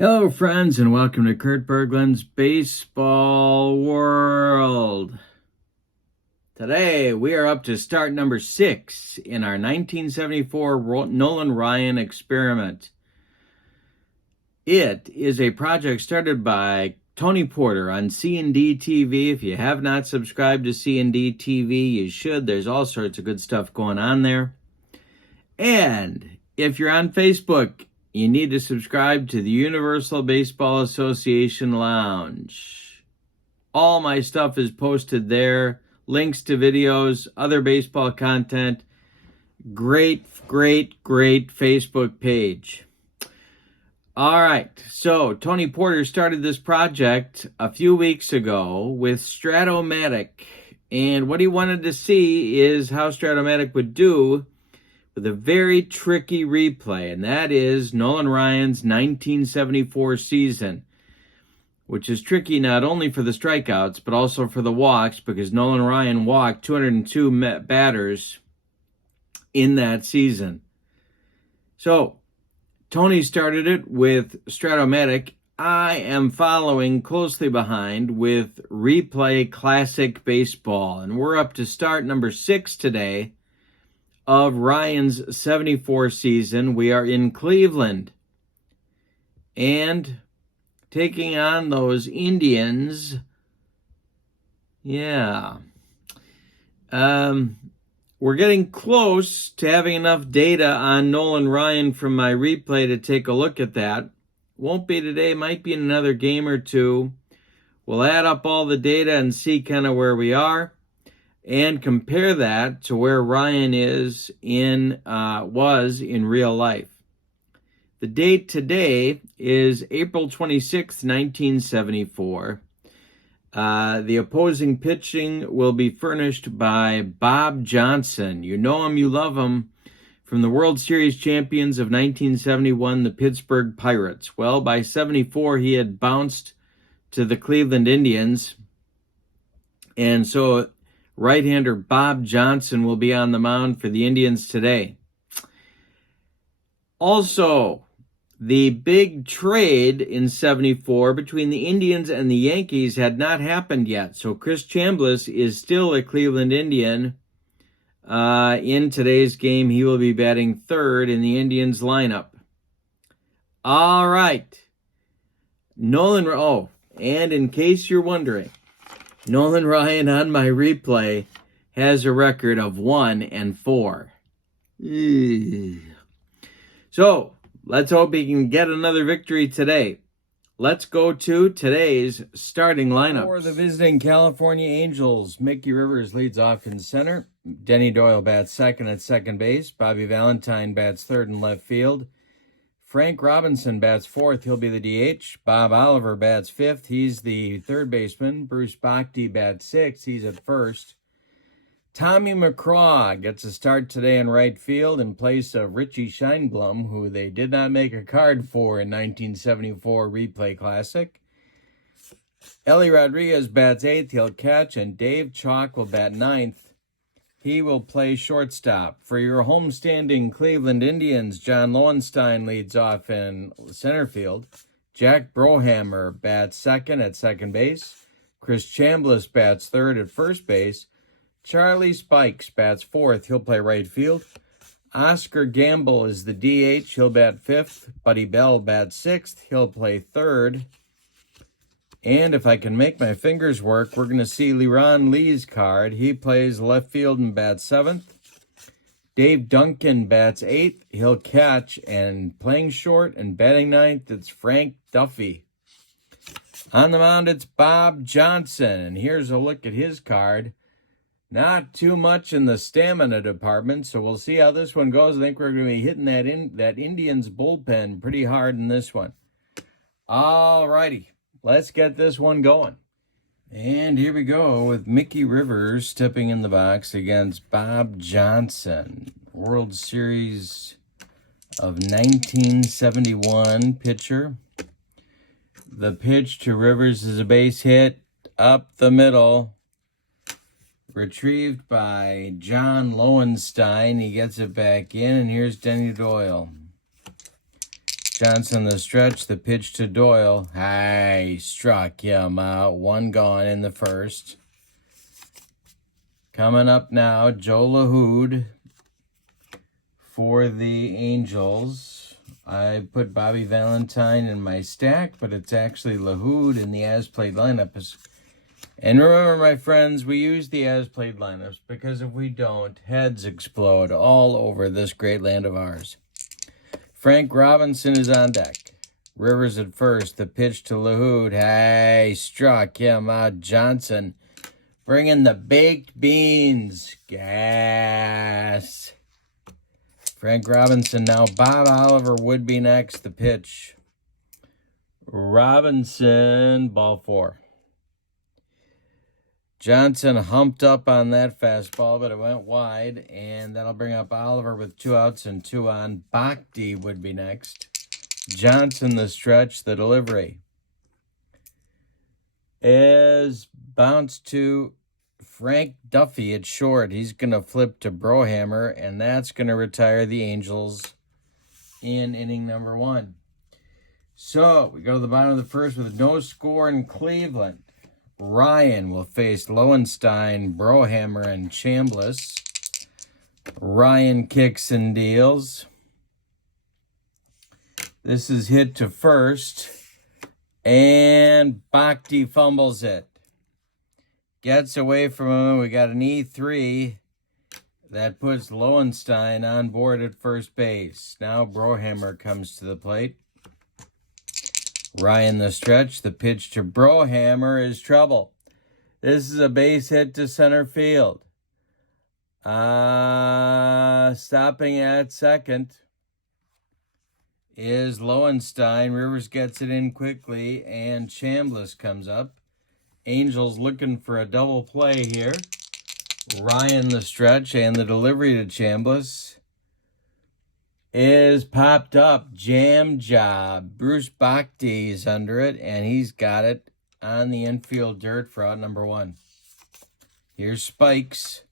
Hello, friends, and welcome to Kurt Berglund's Baseball World. Today, we are up to start number 6 in our 1974 Nolan Ryan experiment. It is a project started by Tony Porter on C&D TV. If you have not subscribed to C&D TV, you should. There's all sorts of good stuff going on there. And if you're on Facebook, you need to subscribe to the Universal Baseball Association Lounge. All my stuff is posted there. Links to videos, other baseball content. Great Facebook page. All right, so Tony Porter started this project a few weeks ago with Stratomatic. And what he wanted to see is how Stratomatic would do with a very tricky replay, and that is Nolan Ryan's 1974 season, which is tricky not only for the strikeouts, but also for the walks, because Nolan Ryan walked 202 batters in that season. So, Tony started it with Stratomatic. I am following closely behind with Replay Classic Baseball, and we're up to start number 6 today of Ryan's 74 season. We are in Cleveland and taking on those Indians. Yeah. We're getting close to having enough data on Nolan Ryan from my replay to take a look at that. Won't be today, might be in another game or two. We'll add up all the data and see kind of where we are, and compare that to where Ryan was in real life. The date today is April 26th, 1974. The opposing pitching will be furnished by Bob Johnson. You know him, you love him, from the World Series champions of 1971, the Pittsburgh Pirates. Well, by 74, he had bounced to the Cleveland Indians, and so right-hander Bob Johnson will be on the mound for the Indians today. Also, the big trade in 74 between the Indians and the Yankees had not happened yet. So Chris Chambliss is still a Cleveland Indian. In today's game, he will be batting third in the Indians lineup. All right. And in case you're wondering, Nolan Ryan on my replay has a record of 1-4. So, let's hope he can get another victory today. Let's go to today's starting lineup. For the visiting California Angels, Mickey Rivers leads off in center. Denny Doyle bats second at second base. Bobby Valentine bats third in left field. Frank Robinson bats fourth. He'll be the DH. Bob Oliver bats fifth. He's the third baseman. Bruce Bochy bats sixth. He's at first. Tommy McCraw gets a start today in right field in place of Richie Scheinblum, who they did not make a card for in 1974 Replay Classic. Ellie Rodriguez bats eighth. He'll catch. And Dave Chalk will bat ninth. He will play shortstop. For your homestanding Cleveland Indians, John Lowenstein leads off in center field. Jack Brohammer bats second at second base. Chris Chambliss bats third at first base. Charlie Spikes bats fourth. He'll play right field. Oscar Gamble is the DH. He'll bat fifth. Buddy Bell bats sixth. He'll play third. And if I can make my fingers work, we're going to see Leron Lee's card. He plays left field and bats seventh. Dave Duncan bats eighth. He'll catch. And playing short and batting ninth, it's Frank Duffy. On the mound, it's Bob Johnson. And here's a look at his card. Not too much in the stamina department, so we'll see how this one goes. I think we're going to be hitting that Indians bullpen pretty hard in this one. All righty. Let's get this one going. And here we go with Mickey Rivers stepping in the box against Bob Johnson. World Series of 1971 pitcher. The pitch to Rivers is a base hit up the middle. Retrieved by John Lowenstein. He gets it back in, and here's Denny Doyle. Johnson the stretch, the pitch to Doyle. Hey, struck him out. One gone in the first. Coming up now, Joe LaHood for the Angels. I put Bobby Valentine in my stack, but it's actually LaHood in the as-played lineup. And remember, my friends, we use the as-played lineups because if we don't, heads explode all over this great land of ours. Frank Robinson is on deck. Rivers at first. The pitch to LaHood. Hey, struck him out. Johnson bringing the baked beans. Gas. Frank Robinson now. Bob Oliver would be next. The pitch. Robinson, ball 4. Johnson humped up on that fastball, but it went wide, and that'll bring up Oliver with 2 outs and 2 on. Bhakti would be next. Johnson the stretch, the delivery is bounced to Frank Duffy at short. He's going to flip to Brohammer, and that's going to retire the Angels in inning number 1. So we go to the bottom of the first with no score in Cleveland. Ryan will face Lowenstein, Brohammer, and Chambliss. Ryan kicks and deals. This is hit to first, and Bhakti fumbles it. Gets away from him. We got an E3 that puts Lowenstein on board at first base. Now Brohammer comes to the plate. Ryan the stretch. The pitch to Brohammer is trouble. This is a base hit to center field. Stopping at second is Lowenstein. Rivers gets it in quickly, and Chambliss comes up. Angels looking for a double play here. Ryan the stretch, and the delivery to Chambliss is popped up. Jam job. Bruce Bhakti is under it, and he's got it on the infield dirt for out number 1. Here's Spikes.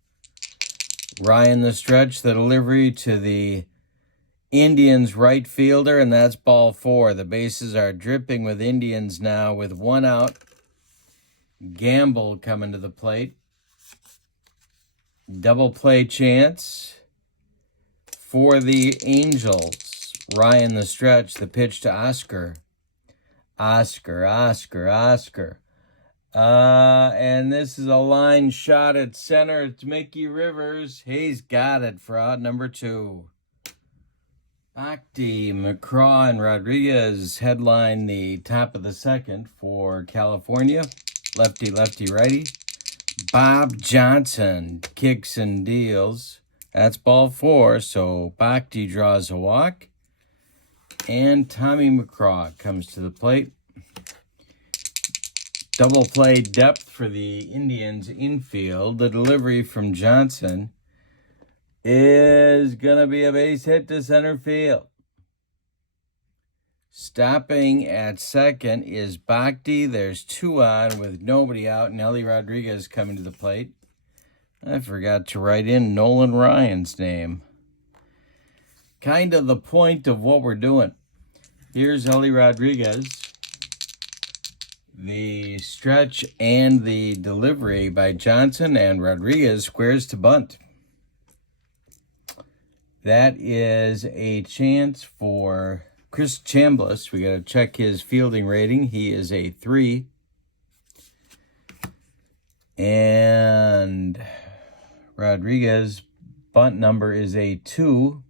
Ryan the stretch, the delivery to the Indians right fielder, and that's ball 4. The bases are dripping with Indians now with 1 out. Gamble coming to the plate. Double play chance for the Angels. Ryan the stretch, the pitch to Oscar. Oscar. And this is a line shot at center. It's Mickey Rivers. He's got it for out number 2. Bhakti, McCraw, and Rodriguez headline the top of the second for California. Lefty, lefty, righty. Bob Johnson kicks and deals. That's ball 4, so Bhakti draws a walk. And Tommy McCraw comes to the plate. Double play depth for the Indians infield. The delivery from Johnson is going to be a base hit to center field. Stopping at second is Bhakti. There's 2 on with nobody out. Nelly Rodriguez coming to the plate. I forgot to write in Nolan Ryan's name. Kind of the point of what we're doing. Here's Nelly Rodriguez. The stretch and the delivery by Johnson, and Rodriguez squares to bunt. That is a chance for Chris Chambliss. We got to check his fielding rating. He is a 3. And Rodriguez bunt number is a 2.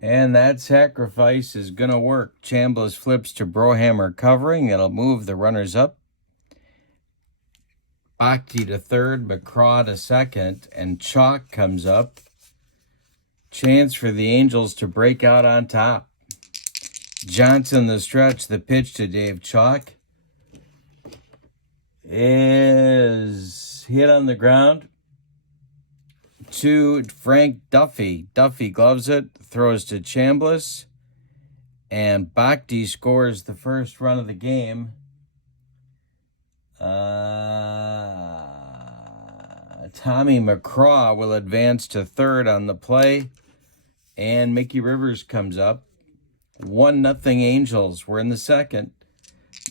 And that sacrifice is going to work. Chambliss flips to Brohammer covering. It'll move the runners up. Bhakti to third, McCraw to second, and Chalk comes up. Chance for the Angels to break out on top. Johnson the stretch, the pitch to Dave Chalk is hit on the ground to Frank Duffy. Duffy gloves it, throws to Chambliss, and Bhakti scores the first run of the game. Tommy McCraw will advance to third on the play, and Mickey Rivers comes up. 1-0 Angels. We're in the second.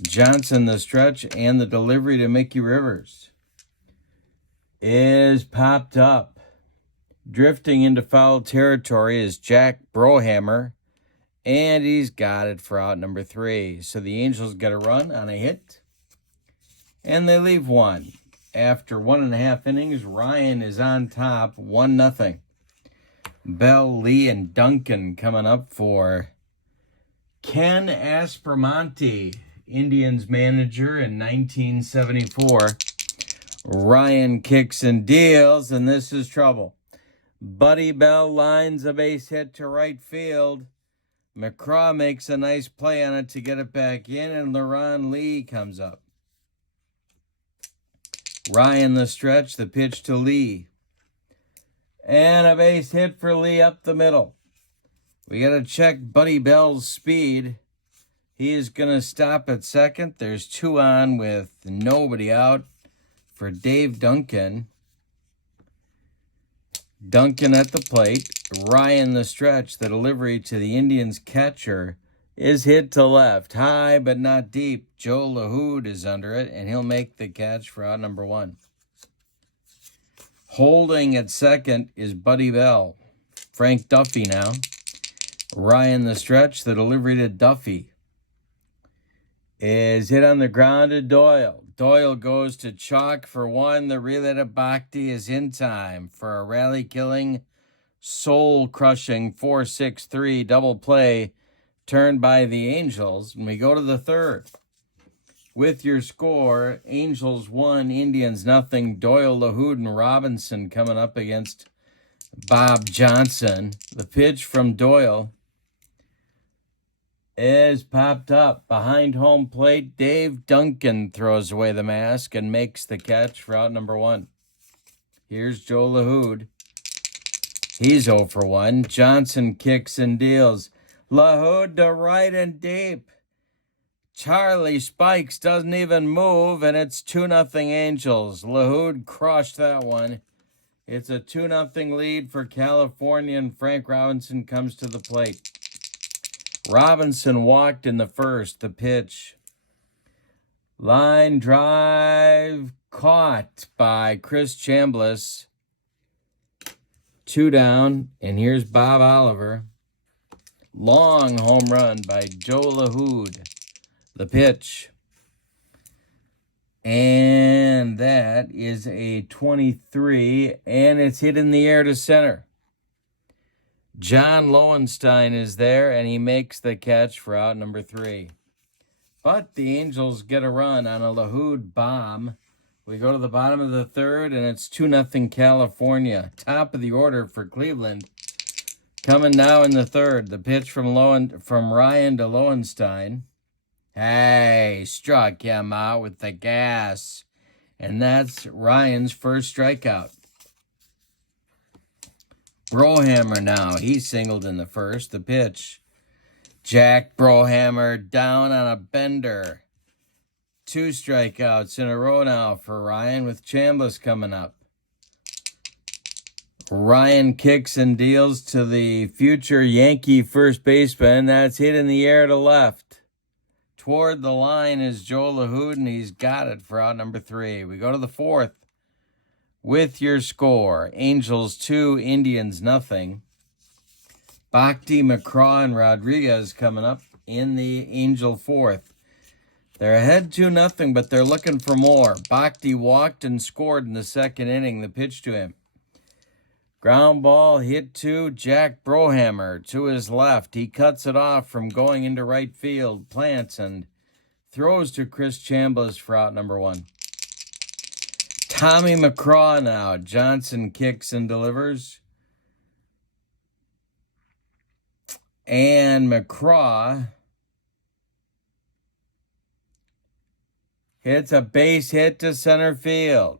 Johnson, the stretch, and the delivery to Mickey Rivers is popped up. Drifting into foul territory is Jack Brohammer, and he's got it for out number 3. So the Angels get a run on a hit, and they leave one. After 1.5 innings, Ryan is on top, 1-0. Bell, Lee, and Duncan coming up for Ken Aspromonte, Indians manager in 1974. Ryan kicks and deals, and this is trouble. Buddy Bell lines a base hit to right field. McCraw makes a nice play on it to get it back in, and LeRon Lee comes up. Ryan the stretch, the pitch to Lee. And a base hit for Lee up the middle. We got to check Buddy Bell's speed. He is going to stop at second. There's 2 on with nobody out for Dave Duncan. Duncan at the plate. Ryan the stretch. The delivery to the Indians catcher is hit to left. High but not deep. Joe LaHood is under it, and he'll make the catch for out number 1. Holding at second is Buddy Bell. Frank Duffy now. Ryan the stretch. The delivery to Duffy is hit on the ground to Doyle. Doyle goes to Chalk for 1. The relay to Bhakti is in time for a rally-killing, soul-crushing 4-6-3 double play turned by the Angels. And we go to the third. With your score, Angels 1, Indians 0. Doyle, LaHood, and Robinson coming up against Bob Johnson. The pitch from Doyle is popped up behind home plate. Dave Duncan throws away the mask and makes the catch for out number 1. Here's Joe LaHood. He's 0 for 1. Johnson kicks and deals. LaHood to right and deep. Charlie Spikes doesn't even move, and it's 2-0 Angels. LaHood crushed that one. It's a 2-0 lead for California, and Frank Robinson comes to the plate. Robinson walked in the first. The pitch. Line drive caught by Chris Chambliss. 2 down, and here's Bob Oliver. Long home run by Joe LaHood. The pitch. And that is a 23, and it's hit in the air to center. John Lowenstein is there, and he makes the catch for out number 3. But the Angels get a run on a LaHood bomb. We go to the bottom of the third, and it's 2-0 California. Top of the order for Cleveland. Coming now in the third, the pitch from Ryan to Lowenstein. Hey, struck him out with the gas. And that's Ryan's first strikeout. Brohammer now. He singled in the first. The pitch. Jack Brohammer down on a bender. 2 strikeouts in a row now for Ryan with Chambliss coming up. Ryan kicks and deals to the future Yankee first baseman. That's hit in the air to left. Toward the line is Joe LaHood, and he's got it for out number 3. We go to the fourth. With your score, Angels 2, Indians 0. Bhakti, McCraw, and Rodriguez coming up in the Angel fourth. They're ahead 2-0, but they're looking for more. Bhakti walked and scored in the second inning. The pitch to him. Ground ball hit to Jack Brohammer to his left. He cuts it off from going into right field, plants, and throws to Chris Chambliss for out number 1. Tommy McCraw now. Johnson kicks and delivers. And McCraw hits a base hit to center field.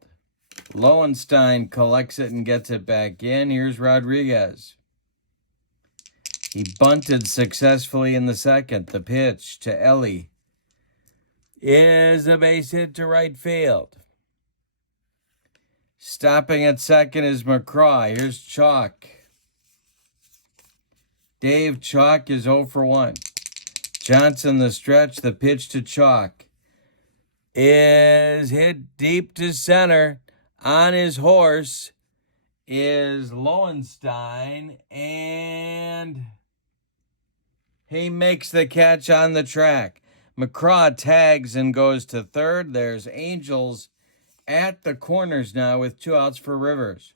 Lowenstein collects it and gets it back in. Here's Rodriguez. He bunted successfully in the second. The pitch to Ellie is a base hit to right field. Stopping at second is McCraw. Here's Chalk. Dave Chalk is 0 for 1. Johnson the stretch, the pitch to Chalk. Is hit deep to center. On his horse is Lowenstein, and he makes the catch on the track. McCraw tags and goes to third. There's Angels at the corners now with 2 outs for Rivers.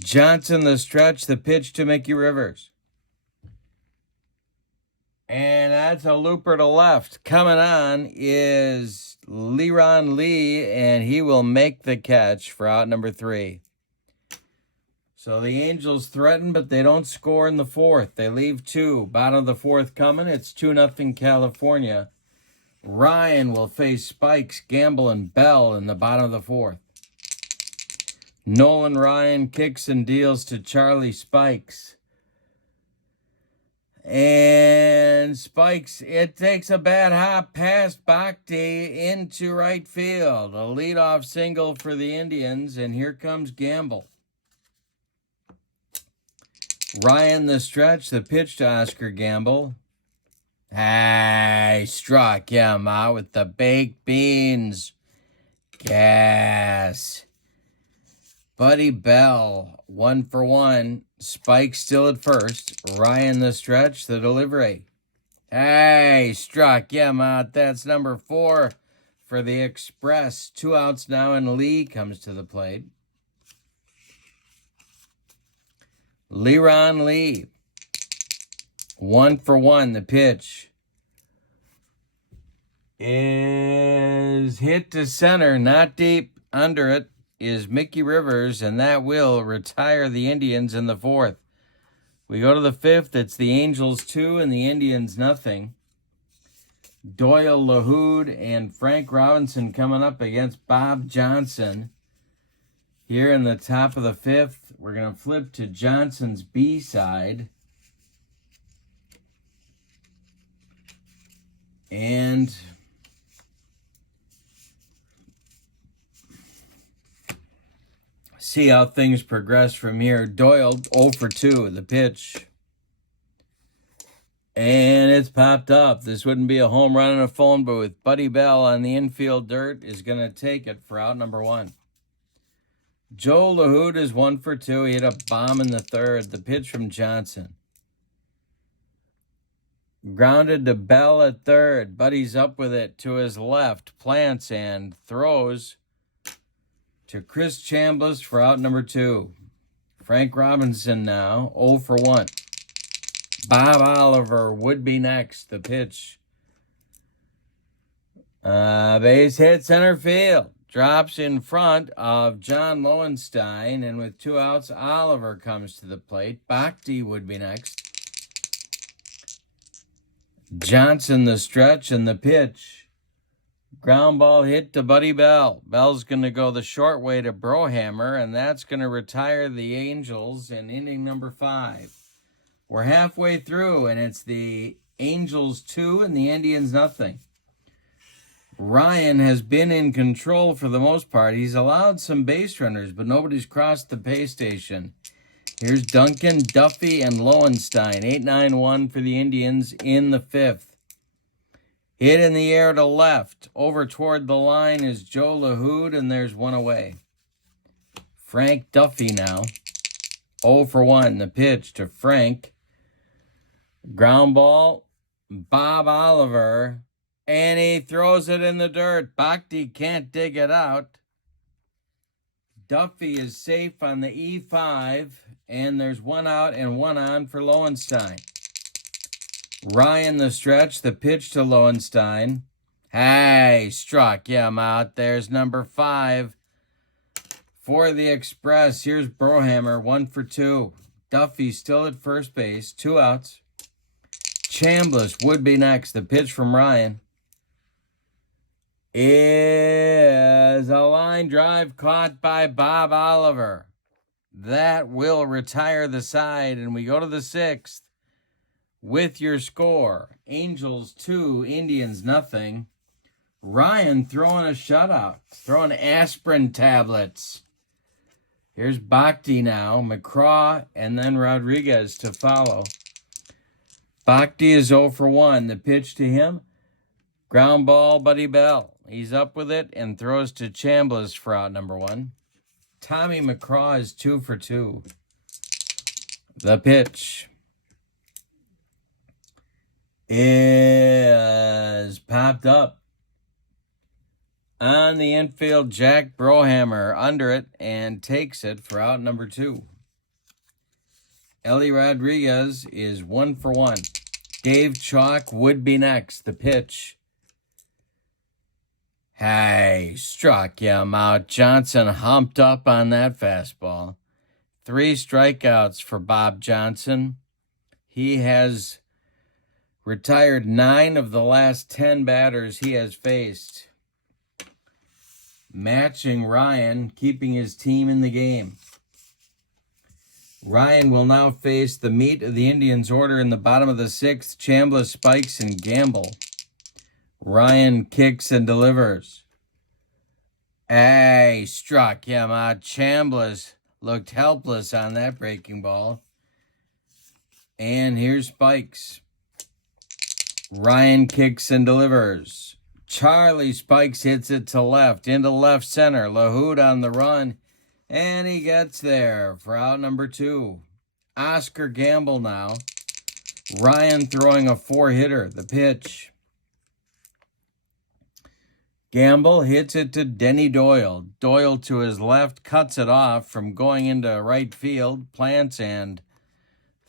Johnson the stretch, the pitch to Mickey Rivers. And that's a looper to left. Coming on is Leron Lee, and he will make the catch for out number 3. So the Angels threaten, but they don't score in the 4th. They leave 2. Bottom of the 4th coming. It's 2-0 California. Ryan will face Spikes, Gamble, and Bell in the bottom of the 4th. Nolan Ryan kicks and deals to Charlie Spikes. And Spikes, it takes a bad hop past Bhakti into right field. A leadoff single for the Indians, and here comes Gamble. Ryan the stretch, the pitch to Oscar Gamble. Hey, struck him out with the baked beans. Gas. Buddy Bell, 1 for 1. Spike still at first. Ryan the stretch, the delivery. Hey, struck him out. That's number 4 for the Express. 2 outs now, and Lee comes to the plate. Leron Lee, 1 for 1. The pitch is hit to center, not deep. Under it is Mickey Rivers, and that will retire the Indians in the 4th. We go to the 5th. It's the Angels 2 and the Indians nothing. Doyle LaHood and Frank Robinson coming up against Bob Johnson. Here in the top of the 5th, we're going to flip to Johnson's B side. And see how things progress from here. Doyle 0 for 2, the pitch. And it's popped up. This wouldn't be a home run in a phone booth. Buddy Bell on the infield dirt is going to take it for out number 1. Joe LaHood is 1 for 2. He hit a bomb in the 3rd. The pitch from Johnson. Grounded to Bell at 3rd. Buddy's up with it to his left. Plants and throws to Chris Chambliss for out number 2. Frank Robinson now 0 for 1. Bob Oliver would be next. The pitch. Base hit center field. Drops in front of John Lowenstein, and with 2 outs, Oliver comes to the plate. Bhakti would be next. Johnson the stretch and the pitch. Ground ball hit to Buddy Bell. Bell's going to go the short way to Brohammer, and that's going to retire the Angels in inning number 5. We're halfway through, and it's the Angels 2 and the Indians nothing. Ryan has been in control for the most part. He's allowed some base runners, but nobody's crossed the pay station. Here's Duncan, Duffy, and Lowenstein. 8-9-1 for the Indians in the 5th. Hit in the air to left. Over toward the line is Joe LaHood, and there's 1 away. Frank Duffy now. 0 for 1. The pitch to Frank. Ground ball. Bob Oliver. And he throws it in the dirt. Bhakti can't dig it out. Duffy is safe on the E5. And there's 1 out and 1 on for Lowenstein. Ryan the stretch. The pitch to Lowenstein. Hey, struck him out. There's number 5 for the Express. Here's Brohammer. 1 for 2. Duffy still at first base. 2 outs. Chambliss would be next. The pitch from Ryan is a line drive caught by Bob Oliver. That will retire the side, and we go to the 6th with your score. Angels 2, Indians nothing. Ryan throwing a shutout, throwing aspirin tablets. Here's Bhakti now, McCraw, and then Rodriguez to follow. Bhakti is 0 for 1. The pitch to him. Ground ball, Buddy Bell. He's up with it and throws to Chambliss for out number 1. Tommy McCraw is 2 for 2. The pitch is popped up. On the infield, Jack Brohammer under it and takes it for out number 2. Ellie Rodriguez is 1 for 1. Dave Chalk would be next. The pitch. Hey, struck him out. Johnson humped up on that fastball. 3 strikeouts for Bob Johnson. He has retired 9 of the last 10 batters he has faced. Matching Ryan, keeping his team in the game. Ryan will now face the meat of the Indians' order in the bottom of the 6th. Chambliss, Spikes, and Gamble. Ryan kicks and delivers. Hey, struck him out. Chambliss looked helpless on that breaking ball. And here's Spikes. Ryan kicks and delivers. Charlie Spikes hits it to left, into left center. LaHood on the run, and he gets there for out number 2. Oscar Gamble now. Ryan throwing a 4-hitter. The pitch. Gamble hits it to Denny Doyle. Doyle to his left, cuts it off from going into right field, plants and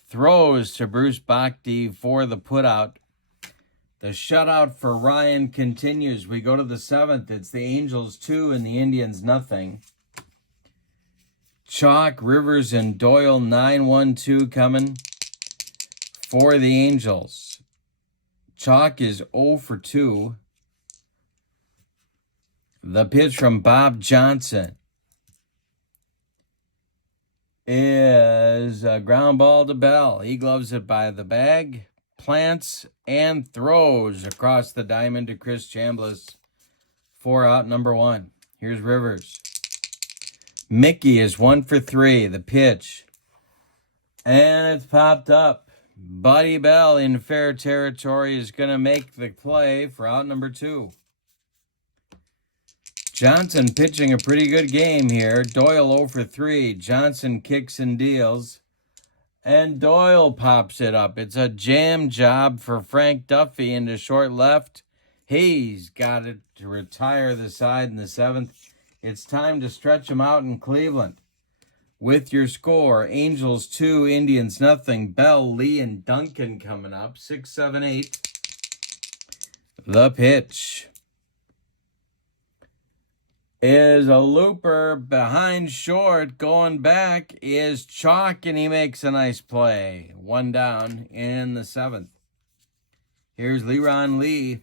throws to Bruce Bhakti for the putout. The shutout for Ryan continues. We go to the 7th. It's the Angels 2 and the Indians nothing. Chalk, Rivers, and Doyle 9-1-2 coming for the Angels. Chalk is 0 for 2. The pitch from Bob Johnson is a ground ball to Bell. He gloves it by the bag, plants, and throws across the diamond to Chris Chambliss for out number 1. Here's Rivers. Mickey is 1 for 3. The pitch. And it's popped up. Buddy Bell in fair territory is going to make the play for out number 2. Johnson pitching a pretty good game here. Doyle 0 for 3. Johnson kicks and deals. And Doyle pops it up. It's a jam job for Frank Duffy into short left. He's got it to retire the side in the 7th. It's time to stretch him out in Cleveland. With your score, Angels 2, Indians nothing. Bell, Lee, and Duncan coming up. 6, 7, 8. The pitch is a looper behind short. Going back is Chalk, and he makes a nice play. 1 down in the 7th. Here's Leron Lee.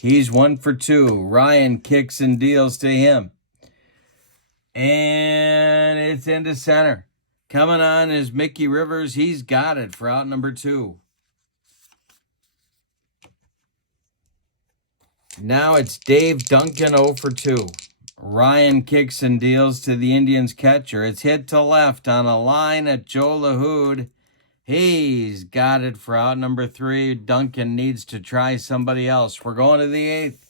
He's 1 for 2. Ryan kicks and deals to him. And it's into center. Coming on is Mickey Rivers. He's got it for out number 2. Now it's Dave Duncan 0 for 2. Ryan kicks and deals to the Indians catcher. It's hit to left on a line at Joe LaHood. He's got it for out number 3. Duncan needs to try somebody else. We're going to the 8th.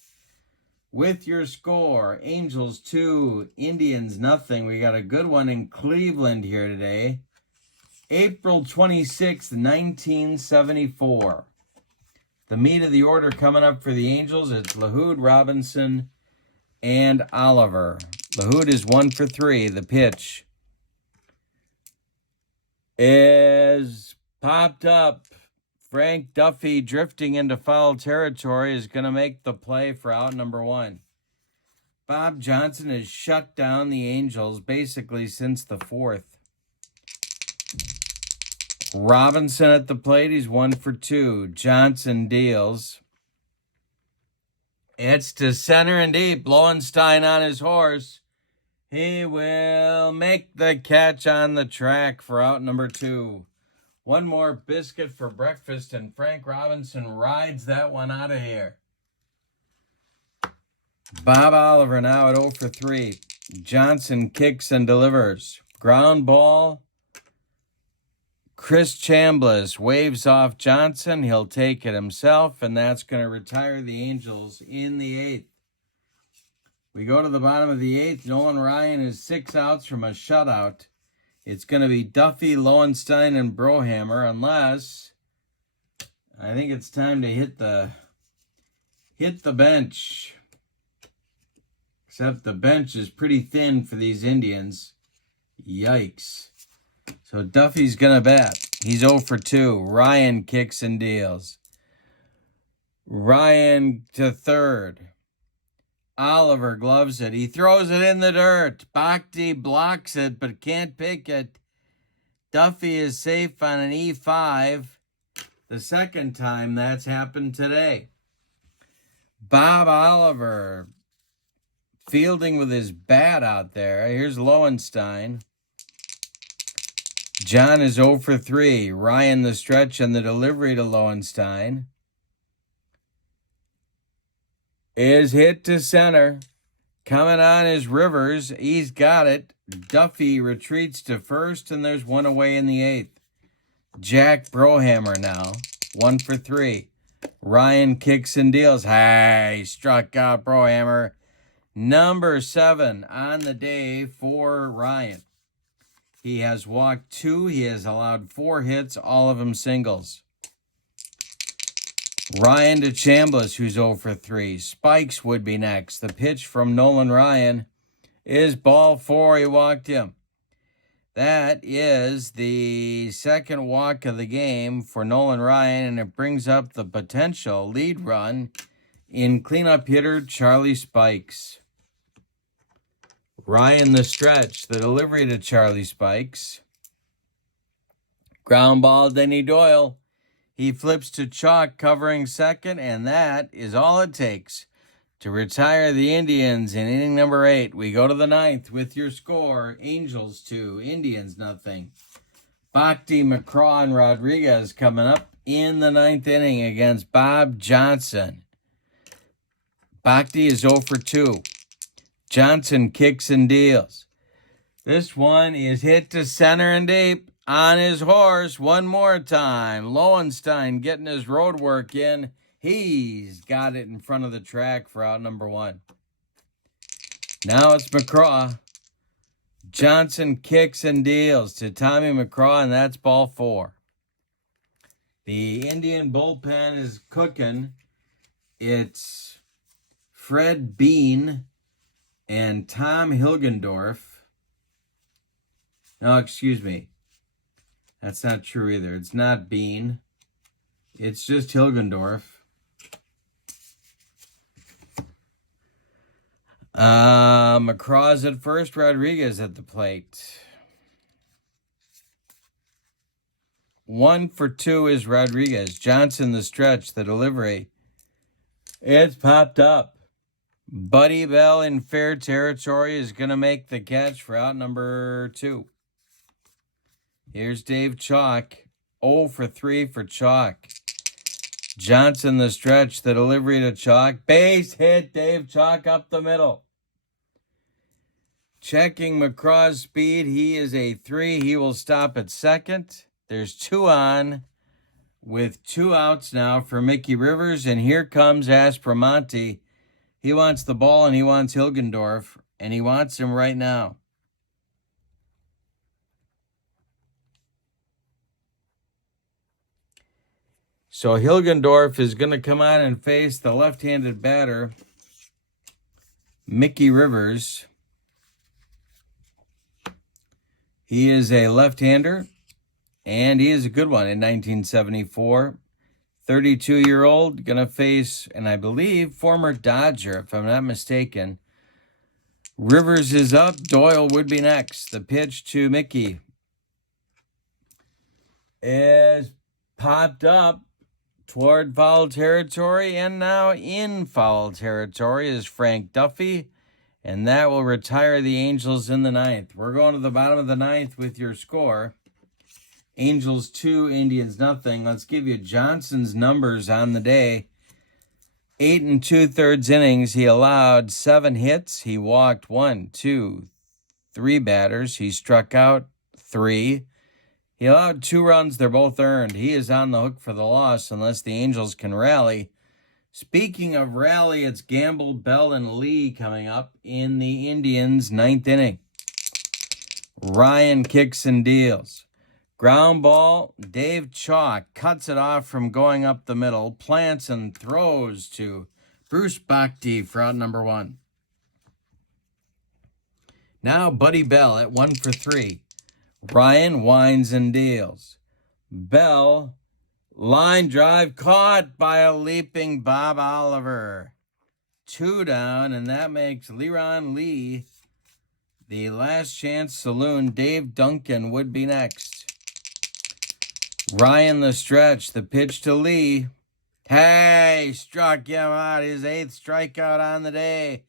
With your score, Angels 2, Indians nothing. We got a good one in Cleveland here today. April 26th, 1974. The meat of the order coming up for the Angels, it's LaHood, Robinson, and Oliver. LaHood is 1 for 3. The pitch is popped up. Frank Duffy, drifting into foul territory, is going to make the play for out number 1. Bob Johnson has shut down the Angels basically since the 4th. Robinson at the plate. He's 1 for 2. Johnson deals. It's to center and deep. Lowenstein on his horse. He will make the catch on the track for out number 2. One more biscuit for breakfast, and Frank Robinson rides that one out of here. Bob Oliver now at 0 for 3. Johnson kicks and delivers. Ground ball Chris Chambliss waves off Johnson. He'll take it himself, and that's going to retire the Angels in the 8th. We go to the bottom of the 8th. Nolan Ryan is 6 outs from a shutout. It's going to be Duffy, Lowenstein, and Brohammer, unless I think it's time to hit the bench. Except the bench is pretty thin for these Indians. Yikes. So Duffy's going to bat. He's 0 for 2. Ryan kicks and deals. Ryan to third. Oliver gloves it. He throws it in the dirt. Bhakti blocks it but can't pick it. Duffy is safe on an E5. The second time that's happened today. Bob Oliver fielding with his bat out there. Here's Lowenstein. John is 0 for 3. Ryan the stretch and the delivery to Lowenstein is hit to center. Coming on is Rivers. He's got it. Duffy retreats to first, and there's one away in the 8th. Jack Brohammer now, 1 for 3. Ryan kicks and deals. Hey, struck out Brohammer. Number 7 on the day for Ryan. He has walked 2. He has allowed 4 hits, all of them singles. Ryan to Chambliss, who's 0 for 3. Spikes would be next. The pitch from Nolan Ryan is ball 4. He walked him. That is the second walk of the game for Nolan Ryan, and it brings up the potential lead run in cleanup hitter Charlie Spikes. Ryan the stretch, the delivery to Charlie Spikes. Ground ball, Denny Doyle. He flips to Chalk covering second, and that is all it takes to retire the Indians in inning number 8. We go to the 9th with your score. Angels 2, Indians nothing. Bhakti, McCraw, and Rodriguez coming up in the 9th inning against Bob Johnson. Bhakti is 0 for 2. Johnson kicks and deals. This one is hit to center and deep. On his horse one more time. Lowenstein getting his road work in. He's got it in front of the track for out number 1. Now it's McCraw. Johnson kicks and deals to Tommy McCraw, and that's ball 4. The Indian bullpen is cooking. It's Fred Bean and Tom Hilgendorf. No, excuse me. That's not true either. It's not Bean. It's just Hilgendorf. McCraw's at first. Rodriguez at the plate. 1 for 2 is Rodriguez. Johnson the stretch, the delivery. It's popped up. Buddy Bell in fair territory is going to make the catch for out number 2. Here's Dave Chalk. 0 for 3 for Chalk. Johnson the stretch, the delivery to Chalk. Base hit, Dave Chalk up the middle. Checking McCraw's speed. He is a 3. He will stop at second. There's 2 on with 2 outs now for Mickey Rivers. And here comes Aspromonte. He wants the ball and he wants Hilgendorf. And he wants him right now. So Hilgendorf is going to come out and face the left-handed batter, Mickey Rivers. He is a left-hander, and he is a good one in 1974. 32-year-old, going to face, and I believe, former Dodger, if I'm not mistaken. Rivers is up. Doyle would be next. The pitch to Mickey is popped up toward foul territory, and now in foul territory is Frank Duffy, and that will retire the Angels in the 9th. We're going to the bottom of the 9th with your score. Angels 2, Indians nothing. Let's give you Johnson's numbers on the day. 8 2/3 innings. He allowed 7 hits. He walked 1, 2, 3 batters. He struck out 3. He allowed 2 runs. They're both earned. He is on the hook for the loss unless the Angels can rally. Speaking of rally, it's Gamble, Bell, and Lee coming up in the Indians' 9th inning. Ryan kicks and deals. Ground ball, Dave Chalk cuts it off from going up the middle, plants and throws to Bruce Bhakti for out number 1. Now Buddy Bell at 1 for 3. Ryan winds and deals. Bell, line drive caught by a leaping Bob Oliver. 2 down, and that makes Leron Lee the last chance saloon. Dave Duncan would be next. Ryan the stretch, the pitch to Lee. Hey, struck him out, his 8th strikeout on the day.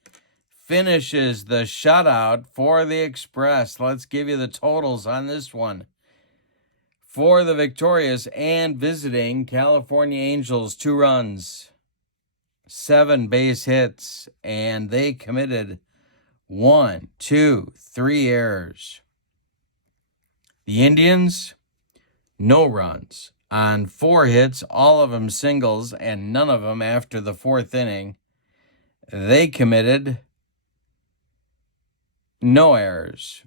Finishes the shutout for the Express. Let's give you the totals on this one. For the victorious and visiting California Angels, 2 runs, 7 base hits, and they committed 1, 2, 3 errors. The Indians, no runs on 4 hits, all of them singles, and none of them after the 4th inning. They committed no errors.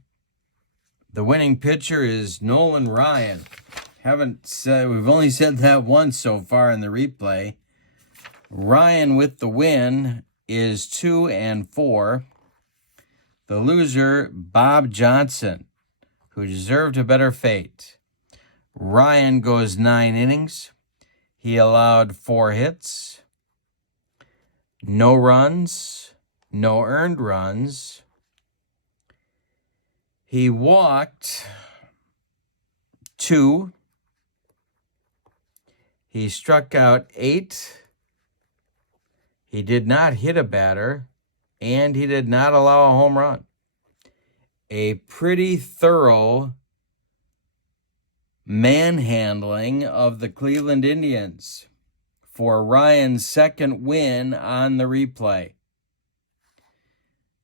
The winning pitcher is Nolan Ryan. We've only said that once so far in the replay. Ryan with the win is 2-4. The loser, Bob Johnson, who deserved a better fate. Ryan goes 9 innings. He allowed 4 hits, no runs, no earned runs. He walked 2. He struck out 8. He did not hit a batter, and he did not allow a home run. A pretty thorough manhandling of the Cleveland Indians for Ryan's 2nd win on the replay.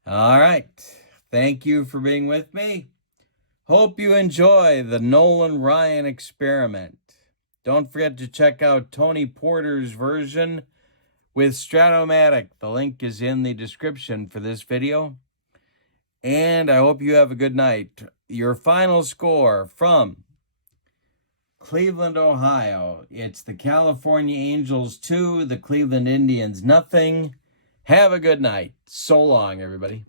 All right. Thank you for being with me. Hope you enjoy the Nolan Ryan experiment. Don't forget to check out Tony Porter's version with Stratomatic. The link is in the description for this video. And I hope you have a good night. Your final score from Cleveland, Ohio. It's the California Angels 2, the Cleveland Indians nothing. Have a good night. So long, everybody.